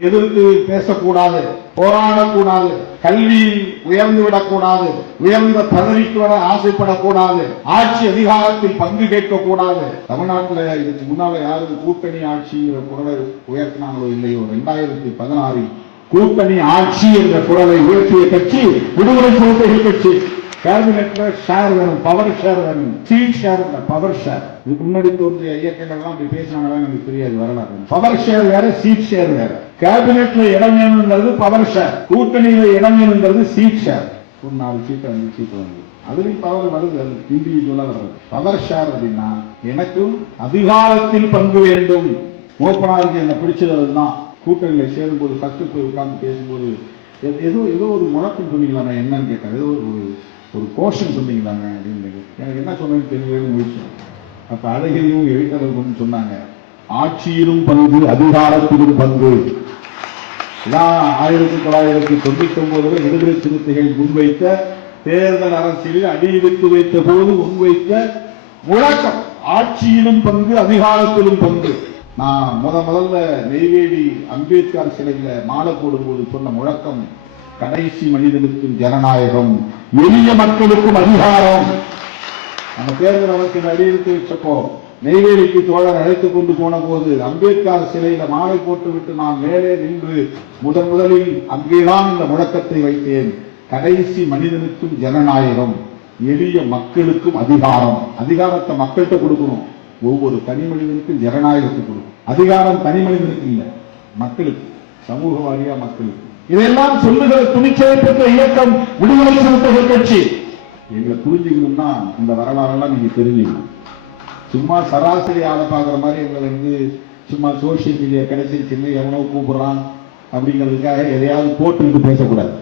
எதிர்த்து பேசக்கூடாது போராடக்கூடாது கல்வி உயர்ந்து விடக்கூடாது உயர்ந்த பதவிக்கு வர ஆசைப்படக்கூடாது ஆட்சி அதிகாரத்தில் பங்கு கேட்கக்கூடாது. தமிழ்நாட்டில் இதுக்கு முன்னால யாரும் கூட்டணி ஆட்சிங்கிற குரலை உயர்த்தினாங்களோ இல்லையோ ரெண்டாயிரத்தி பதினாறில் கூட்டணி ஆட்சி என்ற குரலை உயர்த்திய கட்சி விடுதலை சிறுத்தைகள் கட்சி. கேபினெட்ல ஷேர் வேணும் பவர் ஷேர் வேணும் சீட் ஷேர் பவர் ஷேர் இதுக்கு முன்னாடி தோன்றிய இயக்கங்கள்லாம் அப்படி பேசினாங்களா எனக்கு தெரியாது வரலாறு. பவர் ஷேர் வேற சீட் ஷேர் வேற. கேபினெட்ல இடம் வேணுங்கிறது பவர் ஷேர். கூட்டணியில இடம் வேணுங்கிறது சீட் ஷேர் ஒரு நாலு சீட் அஞ்சு சீட் வந்து அதுலேயும் பவர் வருது. அது இண்டிவிஜுவலாக வருது. பவர் ஷேர் அப்படின்னா எனக்கும் அதிகாரத்தில் பங்கு வேண்டும். ஓப்பனாருக்கு என்ன பிடிச்சது அதுதான் கூட்டணியில சேரும்போது ஃபர்ஸ்ட் போய் உட்கார்ந்து பேசும்போது ஏதோ ஏதோ ஒரு முழக்கம் சொன்னீங்களாங்க என்னன்னு கேட்டேன் ஏதோ ஒரு ஒரு கோஷம் சொன்னீங்களாங்க அப்படின்னு எனக்கு என்ன சொன்னேன்னு தெரியலன்னு முடிச்சேன் அப்போ அழகிரியும் எழுத்தவர்களும் சொன்னாங்க. ஆட்சியிலும் பங்கு அதிகாரத்திலும் பங்கு. நான் ஆயிரத்தி தொள்ளாயிரத்தி தொண்ணூத்தி ஒன்பதுல விடுதலை சிறுத்தைகள் முன்வைத்த தேர்தல் அரசியலில் அடியெடுத்து வைத்த போது முன்வைத்த முழக்கம் ஆட்சியிலும் பங்கு அதிகாரத்திலும் பங்கு. நான் முத முதல்ல நெய்வேலி அம்பேத்கர் சிலையில மாலை போடும்போது சொன்ன முழக்கம் கடைசி மனிதனுக்கும் ஜனநாயகம் எளிய மக்களுக்கும் அதிகாரம். அந்த தேர்தல் வழக்கில் அடியெடுத்து வச்சப்போ நெய்வேலிக்கு தோழர் அழைத்துக் கொண்டு போன போது அம்பேத்கர் சிலையில மாலை போட்டுவிட்டு நான் மேலே நின்று முதன் முதலில் அங்கேதான் இந்த முழக்கத்தை வைத்தேன். கடைசி மனிதனுக்கும் ஜனநாயகம் எளிய மக்களுக்கும் அதிகாரம். அதிகாரத்தை மக்கள்கிட்ட கொடுக்கணும். ஒவ்வொரு தனி மனிதனுக்கும் ஜனநாயகத்தை கொடுக்கும் அதிகாரம் தனி மனிதனுக்கு இல்லை மக்களுக்கு சமூக வாரியா மக்களுக்கு. இதெல்லாம் சொல்லுகிற துணிச்சலை பெற்ற இயக்கம் விடுதலை சிறுத்தைகள் கட்சி. எங்களை புரிஞ்சுக்கணும்னா இந்த வரலாறெல்லாம் நீங்கள் தெரிஞ்சுக்கணும். சும்மா சராசரி ஆளை பார்க்குற மாதிரி எங்களை வந்து சும்மா சோசியல் மீடியா கிடைச்சிருச்சுன்னு எவனோ கூப்பிட்றான் அப்படிங்கிறதுக்காக எதையாவது போட்டுக்கிட்டு பேசக்கூடாது.